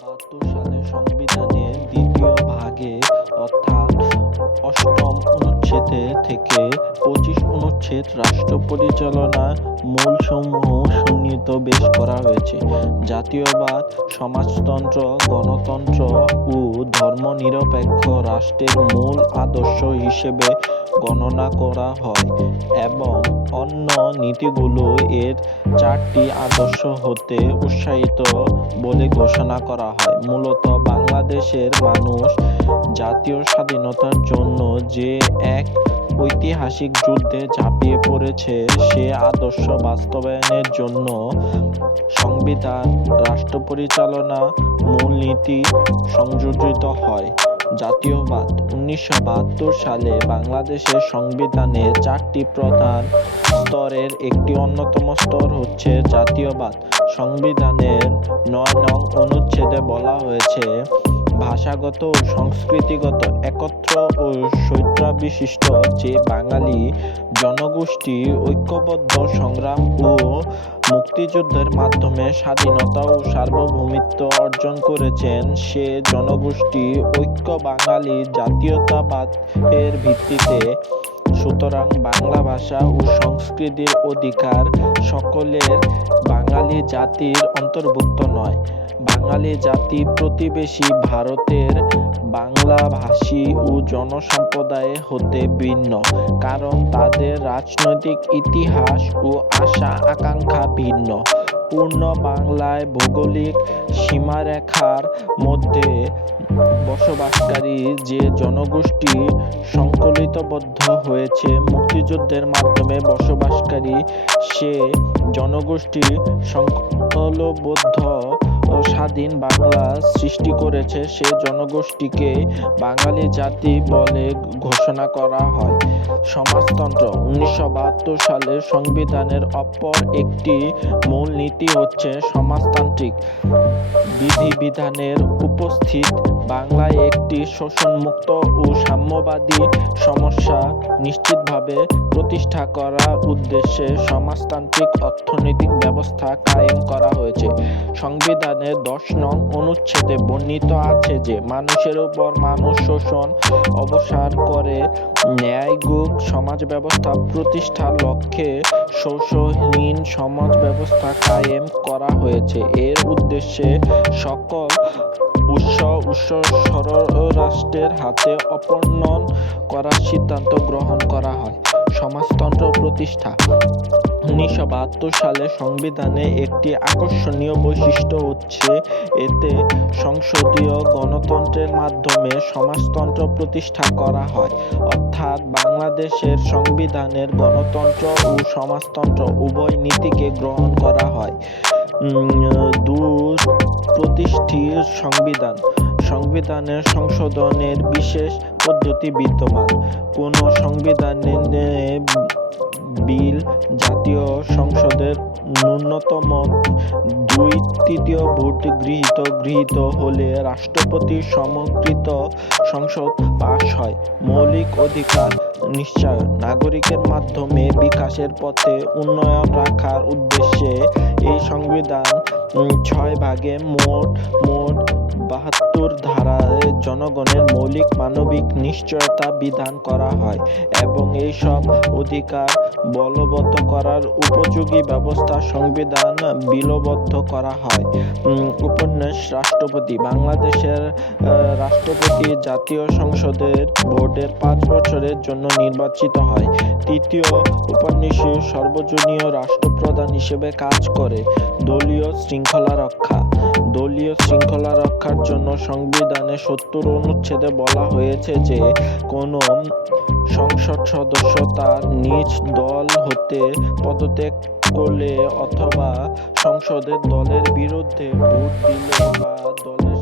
সালে সংবিধানের দ্বিতীয় ভাগে অর্থাৎ অষ্টম অনুচ্ছেদে থেকে 25 অনুচ্ছেদ রাষ্ট্র পরিচালনা মূলসমূহ সন্নিবেশ করা হয়েছে। জাতীয়বাদ, সমাজতন্ত্র, গণতন্ত্র ও ধর্মনিরপেক্ষ রাষ্ট্রের মূল আদর্শ হিসেবে গণনা করা হয় এবং অন্য নীতিগুলো এর 4টি আদর্শ হতে উৎসাহিত বলে ঘোষণা করা হয়। মূলত বাংলাদেশের মানুষ জাতীয় স্বাধীনতার জন্য যে এক ঐতিহাসিক যুদ্ধে ঝাঁপিয়ে পড়েছে, সে আদর্শ বাস্তবায়নের জন্য সংবিধান, রাষ্ট্র পরিচালনা মূলনীতি সংযোজিত হয়। জাতীয়বাদ 1972 সালে বাংলাদেশের সংবিধানের 4টি প্রধান স্তরের একটি অন্যতম স্তর হচ্ছে জাতীয়বাদ। সংবিধানের 9 নং অনুচ্ছেদে বলা হয়েছে, ভাষাগত ও সংস্কৃতিগত একত্র ও স্বৈরবিশিষ্ট যে বাঙালি জনগোষ্ঠী ঐক্যবদ্ধ সংগ্রাম ও মুক্তিযুদ্ধের মাধ্যমে স্বাধীনতা ও সার্বভৌমত্ব অর্জন করেছেন, সে জনগোষ্ঠী ঐক্য বাঙালি জাতীয়তাবাদ এর ভিত্তিতে। সুতরাং বাংলা ভাষা ও সংস্কৃতির অধিকার সকলের বাঙালি জাতির অন্তর্ভুক্ত নয়। বাঙালি জাতি প্রতিবেশী ভারতের বাংলাভাষী ও জনসম্প্রদায় হতে ভিন্ন, কারণ তাদের রাজনৈতিক ইতিহাস ও আশা আকাঙ্ক্ষা ভিন্ন। পূর্ণ বাংলায় ভৌগোলিক সীমারেখার মধ্যে বসবাসকারী যে জনগোষ্ঠী সংকলিতবদ্ধ হয়েছে, মুক্তিযুদ্ধের মাধ্যমে বসবাসকারী সে জনগোষ্ঠী সংকলবদ্ধ ও স্বাধীন বাংলা সৃষ্টি করেছে, সে জনগোষ্ঠীকে বাঙালি জাতি বলে ঘোষণা করা হয়। সমাজতন্ত্র 1972 সালের সংবিধানের অপর একটি মূল নীতি হচ্ছে সমাজতান্ত্রিক বিধিবিধানের উপস্থিত বাংলায় একটি শোষণমুক্ত ও সাম্যবাদী সমস্যা নিশ্চিতভাবে প্রতিষ্ঠা করার উদ্দেশ্যে সমাজতান্ত্রিক অর্থনৈতিক ব্যবস্থা কায়েম করা হয়েছে। সংবিধানের 10 নং অনুচ্ছেদে বর্ণিত আছে যে, মানুষের উপর মানুষ শোষণ অবসান করে ন্যায়যুগ সমাজ ব্যবস্থা প্রতিষ্ঠার লক্ষ্যে শোষণহীন সমাজ ব্যবস্থা কায়েম করা হয়েছে। এর উদ্দেশ্যে সকল স্বরাষ্ট্রের হাতে অর্পণ করার সিদ্ধান্ত গ্রহণ করা হয়। সমাজতন্ত্র প্রতিষ্ঠা 1972 সালে সংবিধানের একটি আকর্ষণীয় বৈশিষ্ট্য হচ্ছে, এতে সংসদীয় গণতন্ত্রের মাধ্যমে সমাজতন্ত্র প্রতিষ্ঠা করা হয়। অর্থাৎ বাংলাদেশের সংবিধানের গণতন্ত্র ও সমাজতন্ত্র উভয় নীতিকে গ্রহণ করা হয়। প্রতিষ্ঠিত সংবিধানের সংশোধনের বিশেষ পদ্ধতি বিদ্যমান। কোন সংবিধানে বিল জাতীয় সংসদের ন্যূনতম 2/3 ভোট গৃহীত হলে রাষ্ট্রপতির সমন্বিত সংসদ পাস হয়। মৌলিক অধিকার নিশ্চয়ন নাগরিকের মাধ্যমে বিকাশের পথে উন্নয়ন রাখার উদ্দেশ্যে এই সংবিধান 6 ভাগে মোট 72 ধারায় জনগণের মৌলিক মানবিক নিশ্চয়তা বিধান করা হয় এবং এই সব অধিকার বলবৎ করার উপযোগী ব্যবস্থা সংবিধান বিলবদ্ধ করা হয়। উপন্যাস রাষ্ট্রপতি বাংলাদেশের রাষ্ট্রপতি জাতীয় সংসদের ভোটের 5 বছরের জন্য নির্বাচিত হয়। তৃতীয় উপন্যাসে সর্বজনীয় রাষ্ট্রপ্রধান হিসেবে কাজ করে। দলীয় শৃঙ্খলা রক্ষার জন্য সংবিধানের 70 অনুচ্ছেদে বলা হয়েছে যে, কোন সংসদ সদস্য তার নিজ দল হতে পদত্যাগ করলে অথবা সংসদের দলের বিরুদ্ধে ভোট দিলে বা দলের